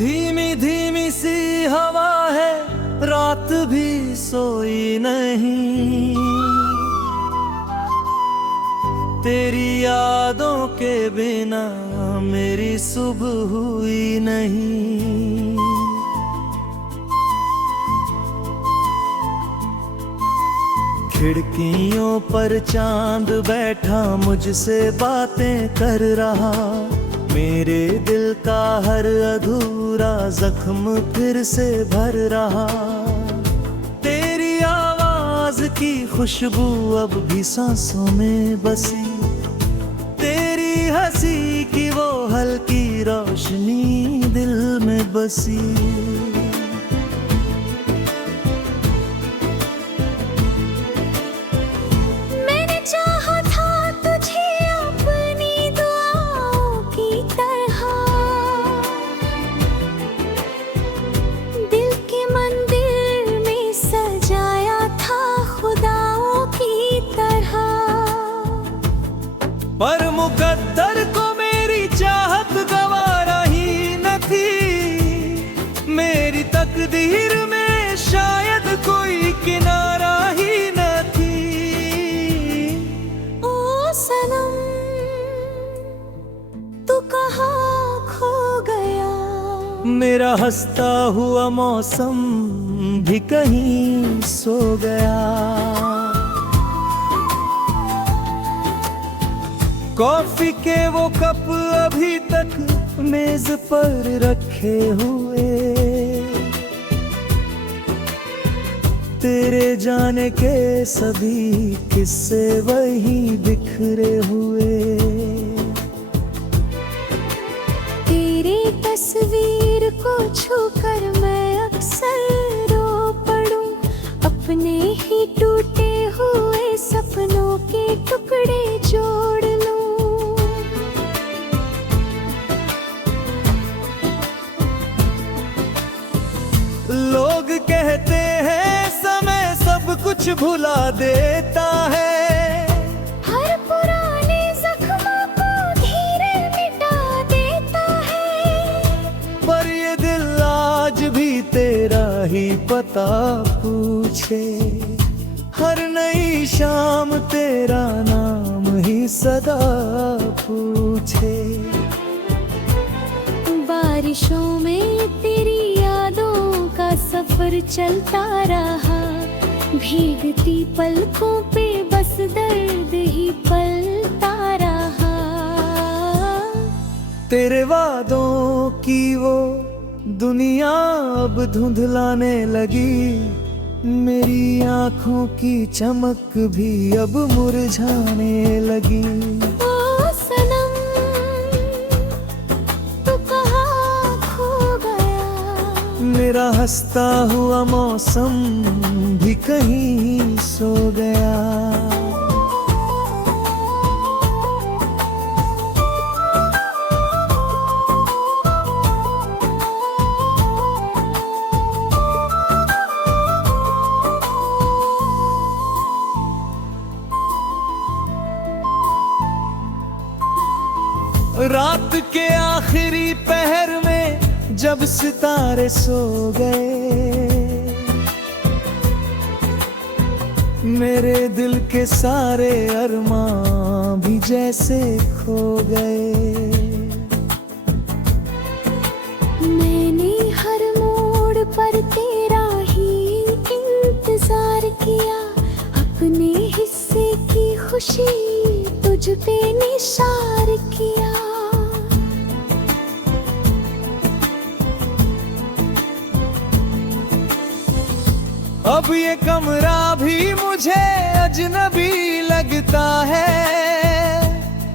धीमी धीमी सी हवा है, रात भी सोई नहीं। तेरी यादों के बिना मेरी सुबह हुई नहीं। खिड़कियों पर चांद बैठा मुझसे बातें कर रहा। मेरे दिल का हर अधूरा जख्म फिर से भर रहा। तेरी आवाज की खुशबू अब भी सांसों में बसी। तेरी हंसी की वो हल्की रोशनी दिल में बसी। पर मुकद्दर को मेरी चाहत गवारा ही न थी। मेरी तकदीर में शायद कोई किनारा ही न थी। ओ सनम तू कहाँ खो गया। मेरा हंसता हुआ मौसम भी कहीं सो गया। कॉफी के वो कप अभी तक मेज पर रखे हुए। तेरे जाने के सभी किस्से वही बिखरे हुए। तेरी तस्वीर को छूकर मैं अक्सर रो पड़ूं। अपने ही टूटे हुए सपनों के टुकड़े जोड़ लूं। लोग कहते हैं समय सब कुछ भुला देता है। हर पुराने जख्मों को धीरे मिटा देता है। पर ये दिल आज भी तेरा ही पता पूछे। हर नई शाम तेरा नाम ही सदा पूछे। बारिशों में तेरी यादों का सफर चलता रहा। भीगती पलकों पे बस दर्द ही पलता रहा। तेरे वादों की वो दुनिया अब धुंधलाने लगी। मेरी आँखों की चमक भी अब मुरझाने लगी। ओ सनम तू कहाँ खो गया। मेरा हंसता हुआ मौसम भी कहीं सो गया। रात के आखिरी पहर में जब सितारे सो गए। मेरे दिल के सारे अरमां भी जैसे खो गए। मैंने हर मोड़ पर तेरा ही इंतजार किया। अपने हिस्से की खुशी तुझ पे निसार किया। अब ये कमरा भी मुझे अजनबी लगता है।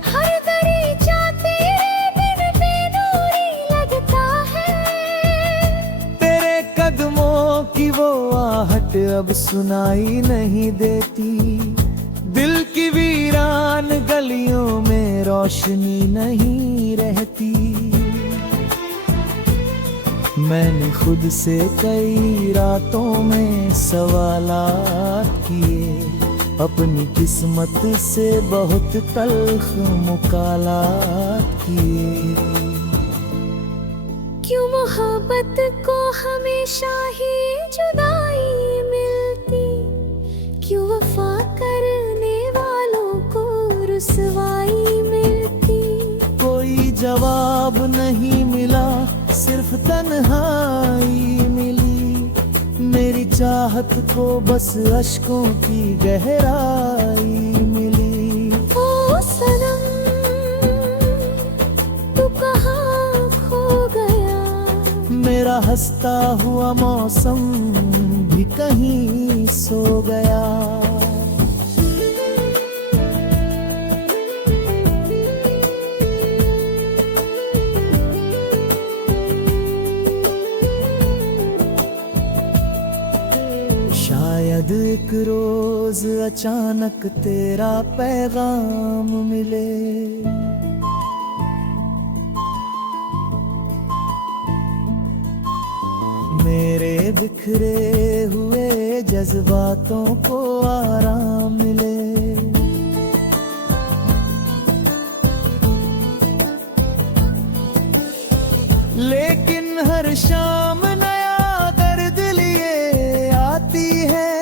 हर दरीचा तेरे बिन बेनूरी लगता है। तेरे कदमों की वो आहट अब सुनाई नहीं देती। दिल की वीरान गलियों में रोशनी नहीं रहती। मैंने खुद से कई रातों में सवालात किए। अपनी किस्मत से बहुत तल्ख मुकालात किए। क्यों मोहब्बत को हमेशा ही जुदाई मिलती, क्यों वफा करने वालों को रुसवाई मिलती। कोई जवाब नहीं मिला, सिर्फ तन्हाई मिली। मेरी चाहत को बस अश्कों की गहराई मिली। ओ सनम तू कहाँ खो गया, मेरा हंसता हुआ मौसम भी कहीं सो गया। शायद एक रोज अचानक तेरा पैगाम मिले, मेरे बिखरे हुए जज्बातों को आराम मिले। लेकिन हर शाम नया दर्द लिए आती है,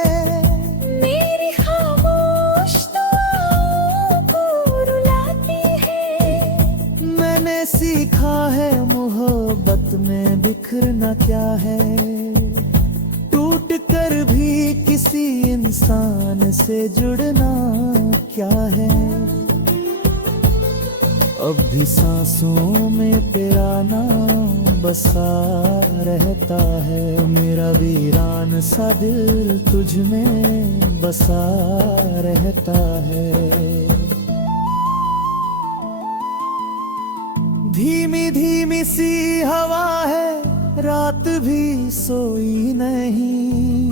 मेरी खामोश दुआओं को रुलाती है। मैंने सीखा है मोहब्बत में बिखरना क्या है, टूट कर भी किसी इंसान से जुड़ना क्या है। अब भी सांसों में तेरा नाम बसा रहता है, मेरा वीरान सा दिल तुझ में बसा रहता है। धीमी धीमी सी हवा है, रात भी सोई नहीं,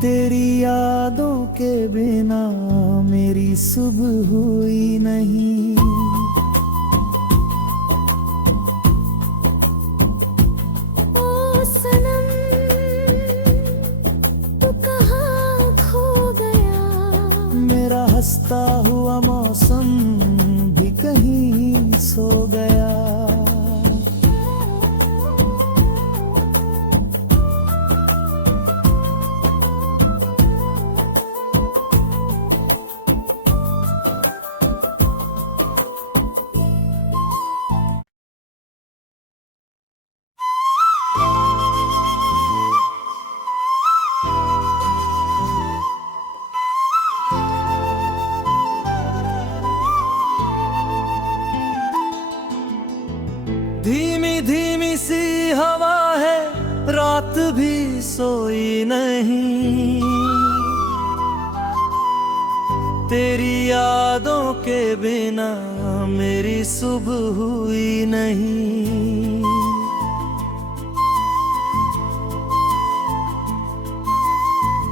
तेरी यादों के बिना मेरी सुबह हुई नहीं। ओ सनम तू कहाँ खो गया, मेरा हंसता हुआ मौसम भी कहीं सो गया। धीमी धीमी सी हवा है, रात भी सोई नहीं, तेरी यादों के बिना मेरी सुबह हुई नहीं।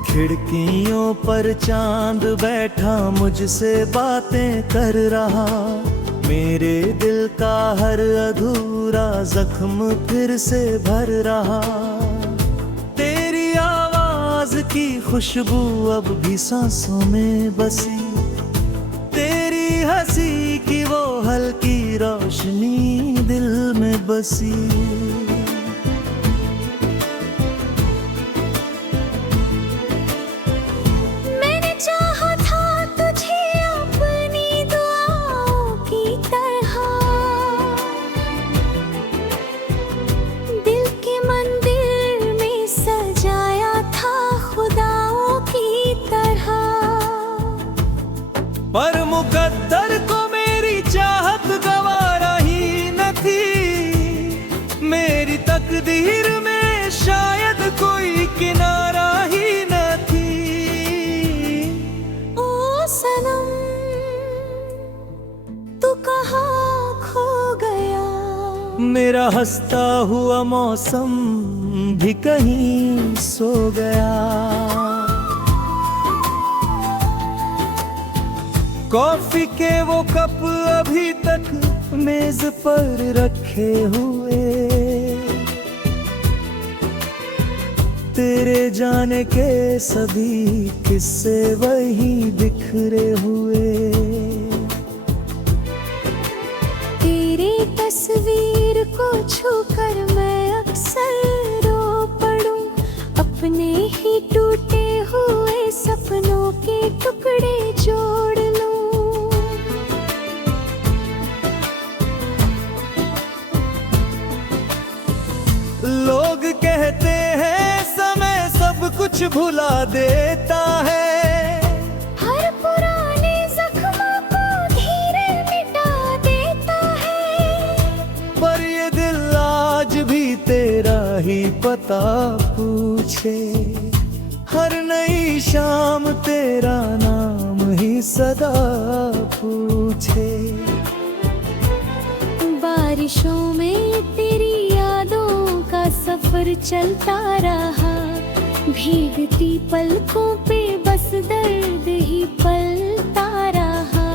खिड़कियों पर चांद बैठा मुझसे बातें कर रहा, मेरे दिल का हर अधूरा जख्म फिर से भर रहा। तेरी आवाज की खुशबू अब भी सांसों में बसी, तेरी हंसी की वो हल्की रोशनी दिल में बसी। पर मुकद्दर को मेरी चाहत गवारा ही न थी, मेरी तकदीर में शायद कोई किनारा ही न थी। ओ सनम तू कहाँ खो गया, मेरा हंसता हुआ मौसम भी कहीं सो गया। कॉफी के वो कप अभी तक मेज पर रखे हुए, तेरे जाने के सभी किस्से वही बिखरे हुए। तेरे तस्वीर को छूकर मैं अक्सर रो पड़ूं, अपने ही टूटे हुए सपनों के टुकड़े जोड़ लूं। लोग कहते हैं समय सब कुछ भुला देता है, हर पुराने जख्मों को धीरे मिटा देता है। पर ये दिल आज भी तेरा ही पता पूछे, हर नई शाम तेरा नाम ही सदा पूछे। बारिशों में तेरी यादों का सफर चलता रहा, भीगती पलकों पे बस दर्द ही पलता रहा।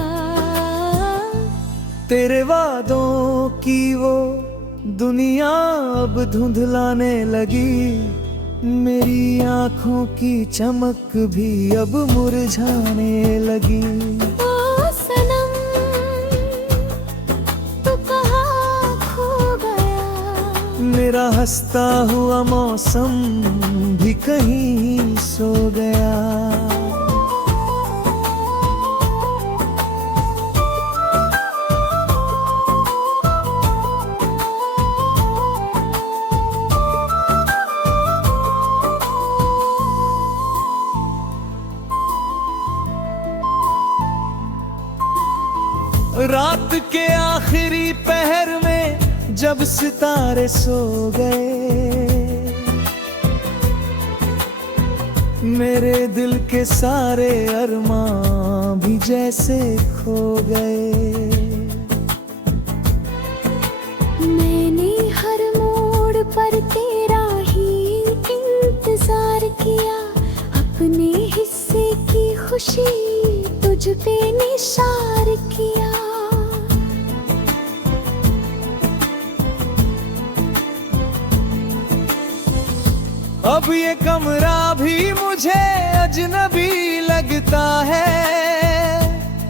तेरे वादों की वो दुनिया अब धुंधलाने लगी, मेरी आंखों की चमक भी अब मुरझाने लगी। ओ सनम, तू कहाँ खो गया? मेरा हंसता हुआ मौसम भी कहीं सो गया। रात के आखिरी पहर में जब सितारे सो गए, मेरे दिल के सारे अरमां भी जैसे खो गए। मैंने हर मोड़ पर तेरा ही इंतजार किया, अपने हिस्से की खुशी तुझ पे निसार किया। अब ये कमरा भी मुझे अजनबी लगता है,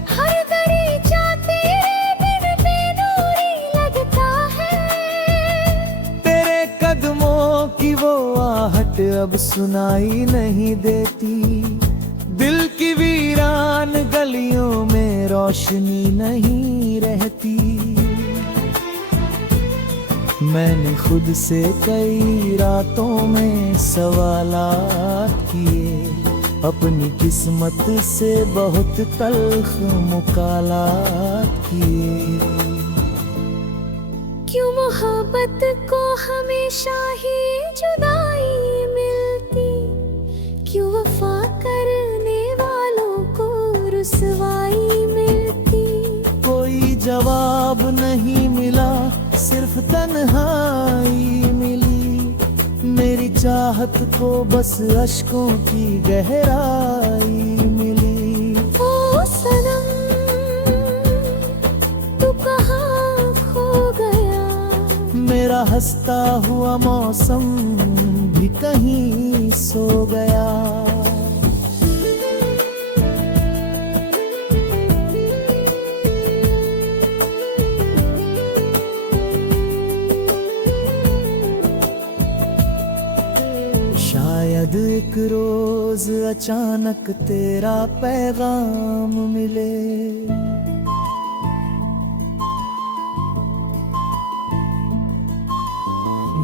हर दरीचा तेरे बिन बेनूरी लगता है। तेरे कदमों की वो आहट अब सुनाई नहीं देती, दिल की वीरान गलियों में रोशनी नहीं रहती। मैंने खुद से कई रातों में सवालात किए, अपनी किस्मत से बहुत तल्ख मुकालात किए। क्यों मोहब्बत को हमेशा ही जुदाई मिलती, क्यों वफा करने वालों को रुसवाई मिलती। कोई जवाब नहीं मिला, सिर्फ तन्हाई मिली, मेरी चाहत को बस अश्कों की गहराई मिली। ओ सनम, तू कहाँ खो गया? मेरा हंसता हुआ मौसम भी कहीं सो गया। शायद एक रोज अचानक तेरा पैगाम मिले,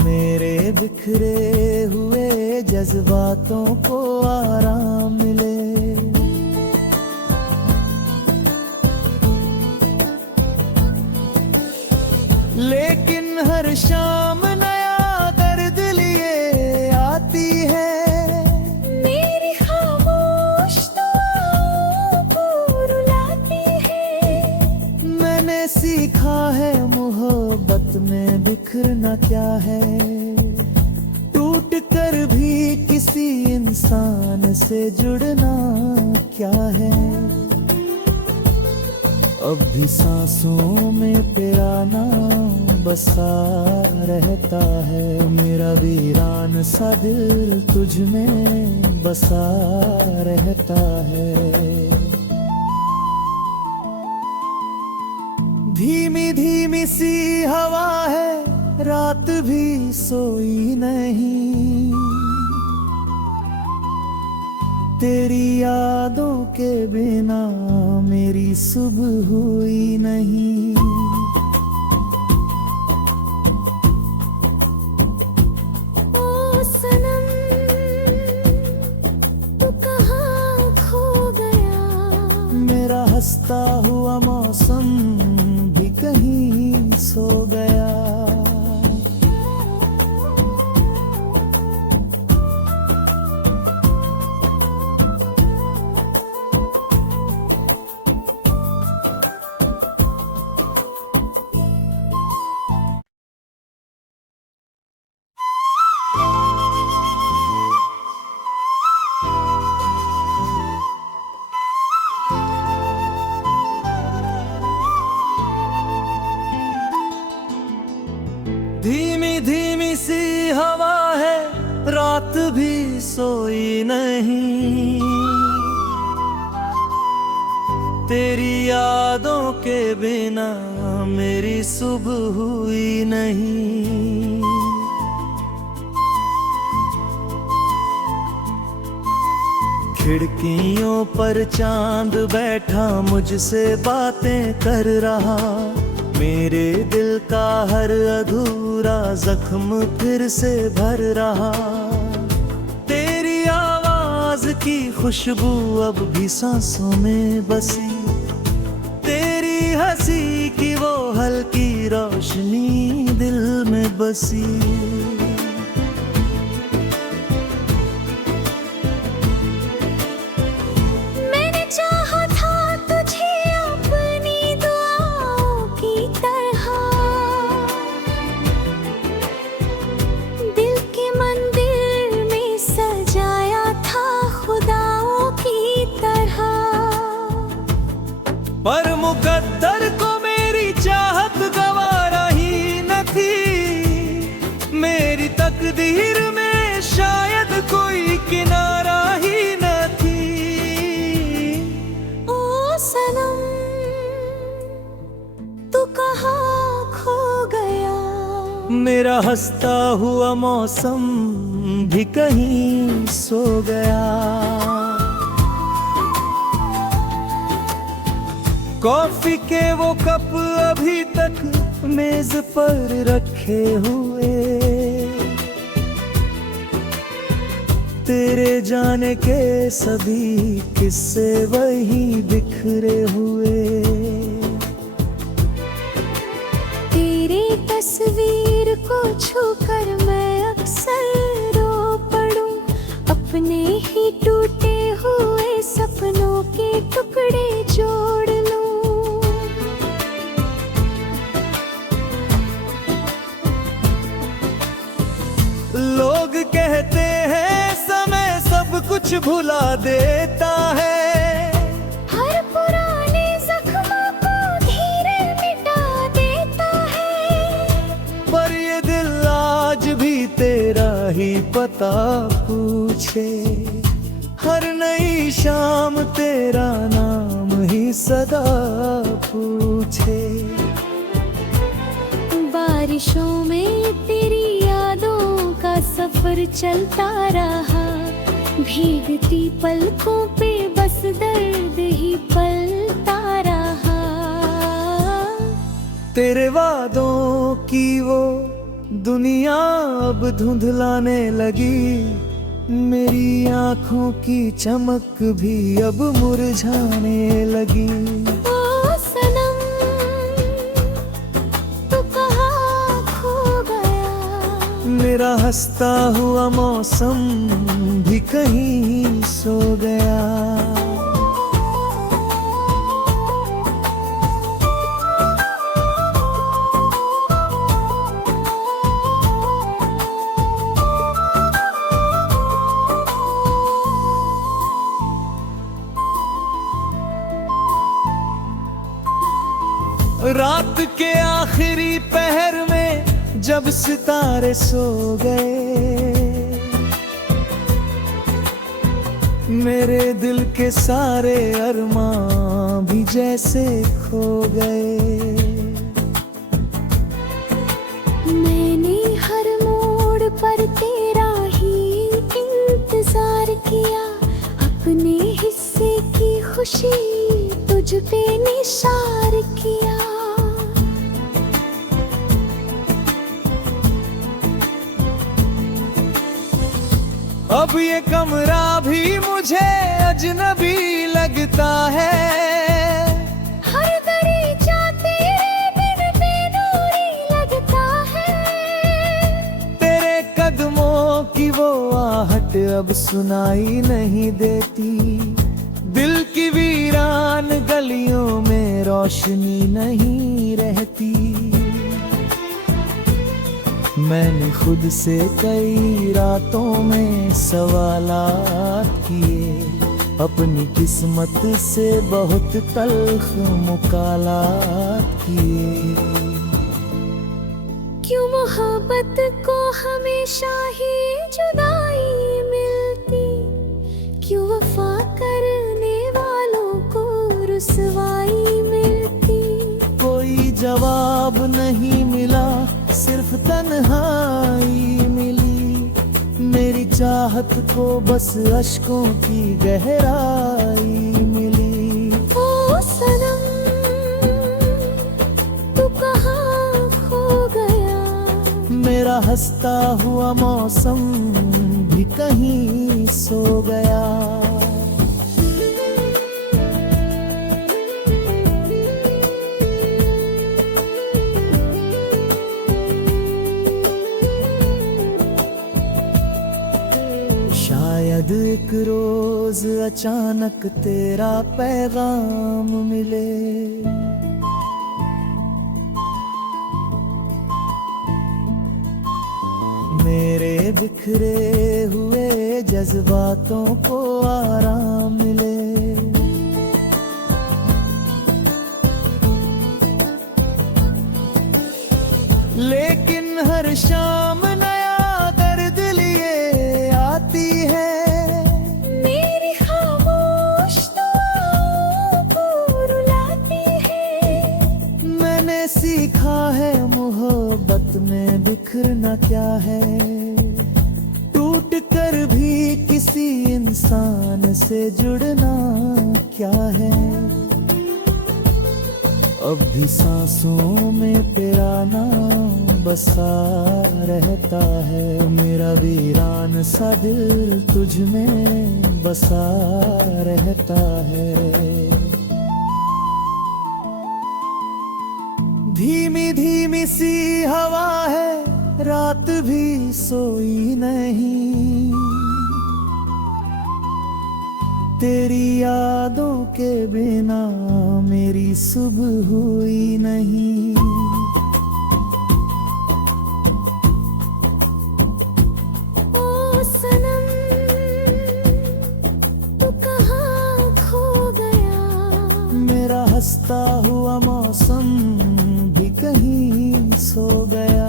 मेरे बिखरे हुए जज्बातों को आराम मिले। लेकिन हर शाम नया दर्द लिए आती है, मेरी खामोश दुआओं को रुलाती है। मैंने सीखा है मोहब्बत में बिखरना क्या है, टूट कर भी किसी इंसान से जुड़ना क्या है। अब भी सांसों में तेरा नाम बसा रहता है, मेरा वीरान सा दिल तुझ में बसा रहता है। धीमी धीमी सी हवा है, रात भी सोई नहीं। तेरी यादों के बिना मेरी सुबह हुई नहीं। ओ सनम, तू कहाँ खो गया? मेरा हंसता हुआ मौसम भी कहीं सो गया। धीमी धीमी सी हवा है, रात भी सोई नहीं। तेरी यादों के बिना मेरी सुबह हुई नहीं। खिड़कियों पर चांद बैठा मुझसे बातें कर रहा। मेरे दिल का हर अधूरा जख्म फिर से भर रहा। तेरी आवाज की खुशबू अब भी सांसों में बसी। तेरी हंसी की वो हल्की रोशनी दिल में बसी। पर मुकद्दर को मेरी चाहत गवारा ही न थी। मेरी तकदीर में शायद कोई किनारा ही न थी। ओ सनम, तू कहाँ खो गया? मेरा हंसता हुआ मौसम भी कहीं सो गया। कॉफी के वो कप अभी तक मेज पर रखे हुए। तेरे जाने के सभी किस्से वही बिखरे हुए। तेरी तस्वीर को छूकर मैं अक्सर रो पड़ूं। अपने ही टूटे हुए सपनों के टुकड़े जोड़ लूं। लोग कहते हैं समय सब कुछ भुला देता है। हर पुराने जख्मों को धीरे मिटा देता है। पर ये दिल आज भी तेरा ही पता पूछे। हर नई शाम तेरा नाम ही सदा पूछे। बारिशों में तेरी यादों का सफर चलता रहा। भीगती पलकों पे बस दर्द ही पलता रहा। तेरे वादों की वो दुनिया अब धुंधलाने लगी। मेरी आँखों की चमक भी अब मुरझाने लगी। ओ सनम, तू कहाँ खो गया? मेरा हंसता हुआ मौसम भी कहीं सो गया। रात के आखिरी पहर में जब सितारे सो गए। मेरे दिल के सारे अरमां भी जैसे खो गए। खामोशी तुझ पे निसार किया। अब ये कमरा भी मुझे अजनबी लगता है। हर दरीचा तेरे बिन बेनूरी लगता है। तेरे कदमों की वो आहट अब सुनाई नहीं देती। दिल की वीरान गलियों में रोशनी नहीं रहती। मैंने खुद से कई रातों में सवालात किए। अपनी किस्मत से बहुत तल्ख मुकालात किए। क्यों मोहब्बत को हमेशा ही जुदाई मिलती। क्यों वफा करने वालों को रुसवाई मिलती। कोई जवाब नहीं मिला, सिर्फ तन्हाई मिली। मेरी चाहत को बस अश्कों की गहराई मिली। ओ सनम तू कहाँ खो गया। मेरा हंसता हुआ मौसम भी कहीं सो गया। शायद एक रोज अचानक तेरा पैगाम मिले। मेरे बिखरे हुए जज्बातों को आराम मिले। लेकिन हर शाम नया दर्द लिए आती है। मेरी खामोश दुआओं को रुलाती है। मैंने सीखा है मोहब्बत में बिखरना क्या है। टूट कर भी किसी इंसान से जुड़ना क्या है। अब भी सांसों में तेरा नाम बसा रहता है। मेरा वीरान सा दिल तुझ में बसा रहता है। धीमी धीमी सी हवा है, रात भी सोई नहीं। तेरी यादों के बिना मेरी सुबह हुई नहीं। ओ सनम तू कहाँ खो गया। मेरा हंसता हुआ मौसम भी कहीं सो गया।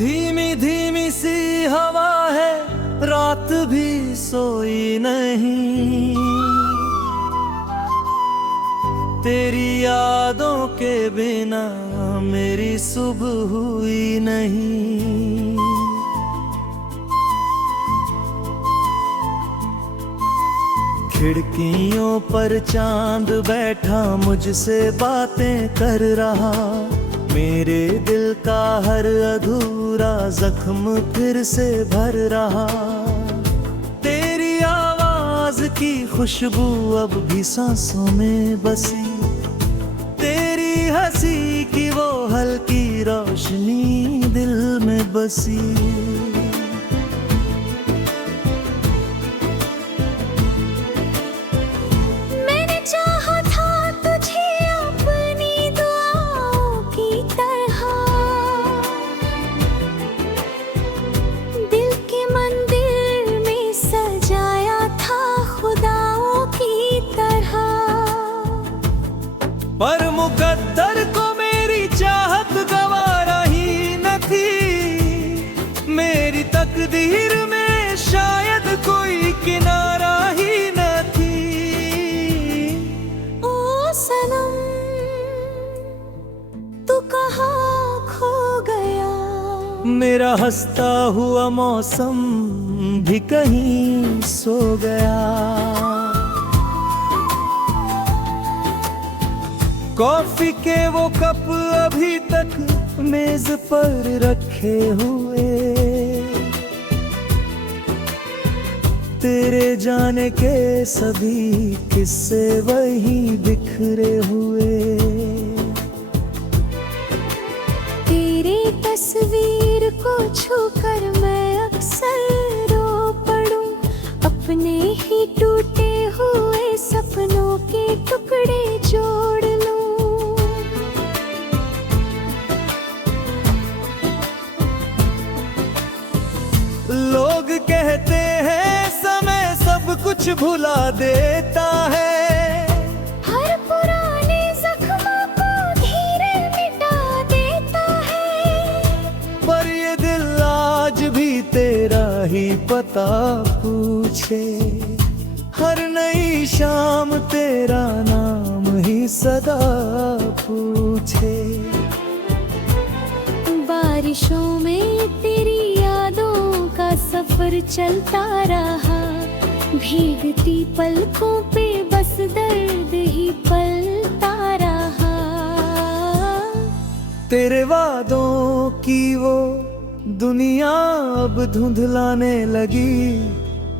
धीमी धीमी सी हवा है, रात भी सोई नहीं। तेरी यादों के बिना मेरी सुबह हुई नहीं। खिड़कियों पर चांद बैठा मुझसे बातें कर रहा। मेरे दिल का हर अधूरा जख्म फिर से भर रहा। तेरी आवाज की खुशबू अब भी सांसों में बसी। तेरी हंसी की वो हल्की रोशनी दिल में बसी। मेरा हंसता हुआ मौसम भी कहीं सो गया। कॉफी के वो कप अभी तक मेज पर रखे हुए, तेरे जाने के सभी किस्से वही बिखरे हुए। तेरी तस्वीर को छूकर मैं अक्सर रो पड़ूं, अपने ही टूटे हुए सपनों के टुकड़े जोड़ लूं। लोग कहते हैं समय सब कुछ भुला देता है, हर पुराने जख्मों को धीरे मिटा देता है। पर ये दिल आज भी तेरा ही पता पूछे, हर नई शाम तेरा नाम ही सदा पूछे। बारिशों में तेरी यादों का सफर चलता रहा, भीगती पलकों पे बस दर्द ही पलता रहा। तेरे वादों की वो दुनिया अब धुंधलाने लगी,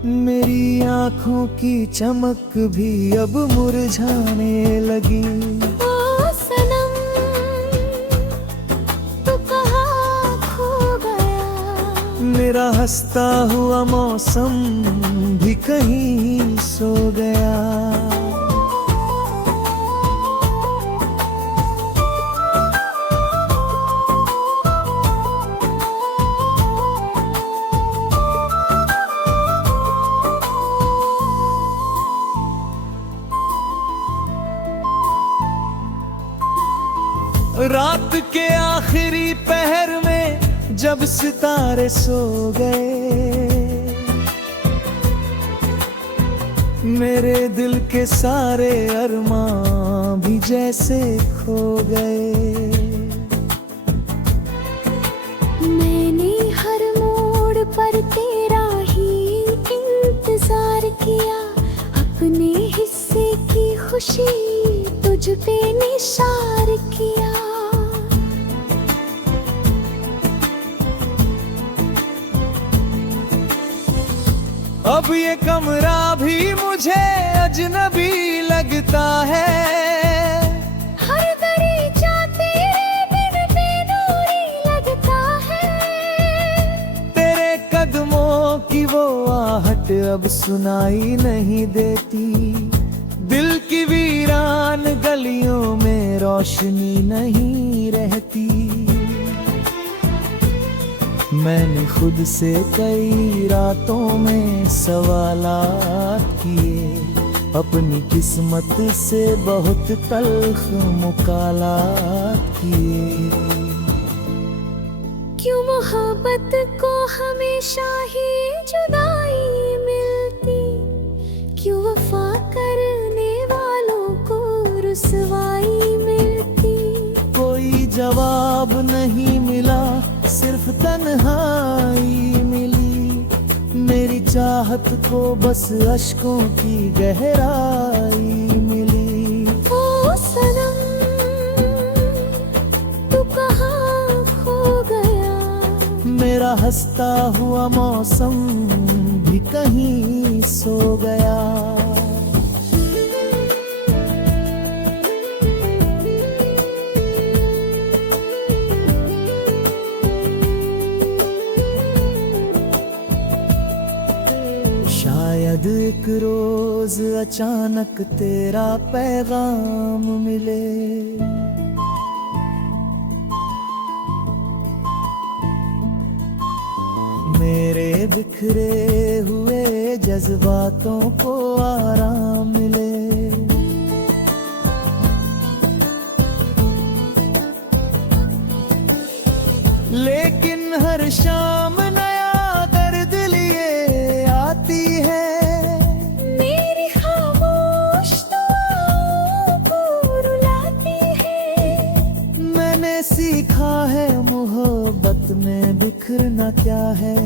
मेरी आंखों की चमक भी अब मुरझाने लगी। ओ सनम, तू कहाँ खो गया? मेरा हंसता हुआ मौसम भी कहीं सो गया। रात के आखिरी पहर में जब सितारे सो गए, मेरे दिल के सारे अरमां भी जैसे खो गए। मैंने हर मोड़ पर तेरा ही इंतजार किया, अपने हिस्से की खुशी तुझ पे निसार किया। अब ये कमरा भी मुझे अजनबी लगता है, हर दरीचा तेरे बिन बेनूरी लगता है। तेरे कदमों की वो आहट अब सुनाई नहीं देती, दिल की वीरान गलियों में रोशनी नहीं रहती। मैंने खुद से कई रातों में सवालात किए, अपनी किस्मत से बहुत तल्ख मुकालात किए। क्यों मोहब्बत को हमेशा ही जुदाई मिलती, क्यों वफा करने वालों को रुसवाई मिलती। कोई जवाब नहीं मिला, सिर्फ तन्हाई मिली, मेरी चाहत को बस अश्कों की गहराई मिली। ओ सनम, तू कहाँ खो गया? मेरा हंसता हुआ मौसम भी कहीं सो गया। शायद एक रोज अचानक तेरा पैगाम मिले, मेरे बिखरे हुए जज्बातों को आराम मिले। लेकिन हर शाम नया दर्द लिए आती है, मेरी खामोश दुआओं को रुलाती है। मैंने सीखा है मोहब्बत रात में बिखरना क्या है,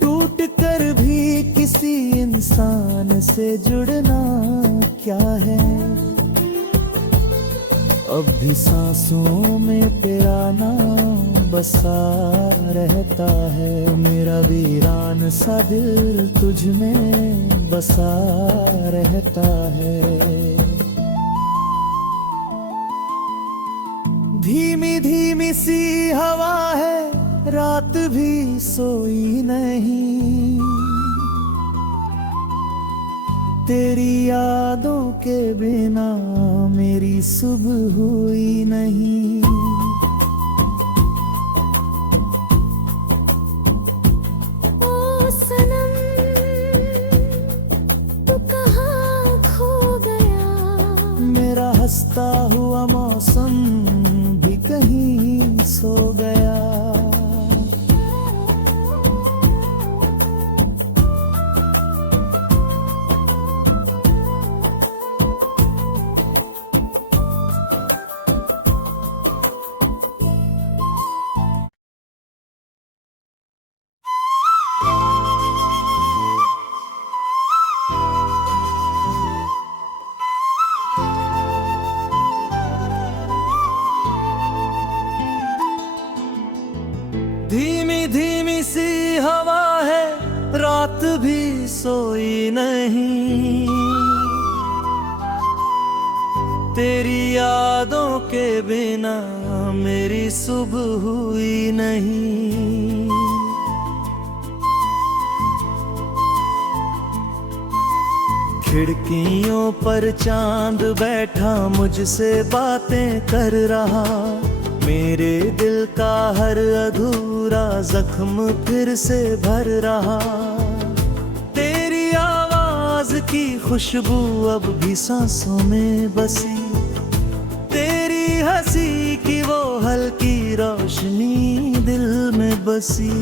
टूट कर भी किसी इंसान से जुड़ना क्या है। अब भी सांसों में तेरा नाम बसा रहता है, मेरा वीरान सा दिल तुझ में बसा रहता है। धीमी धीमी सी हवा है, रात भी सोई नहीं, तेरी यादों के बिना मेरी सुबह हुई नहीं। ओ सनम, तू कहाँ खो गया, मेरा हंसता हुआ मौसम भी कहीं सो गया। धीमी धीमी सी हवा है, रात भी सोई नहीं, तेरी यादों के बिना मेरी सुबह हुई नहीं। खिड़कियों पर चांद बैठा मुझसे बातें कर रहा, मेरे दिल का हर अधूरा जख्म फिर से भर रहा। तेरी आवाज की खुशबू अब भी सांसों में बसी, तेरी हंसी की वो हल्की रोशनी दिल में बसी।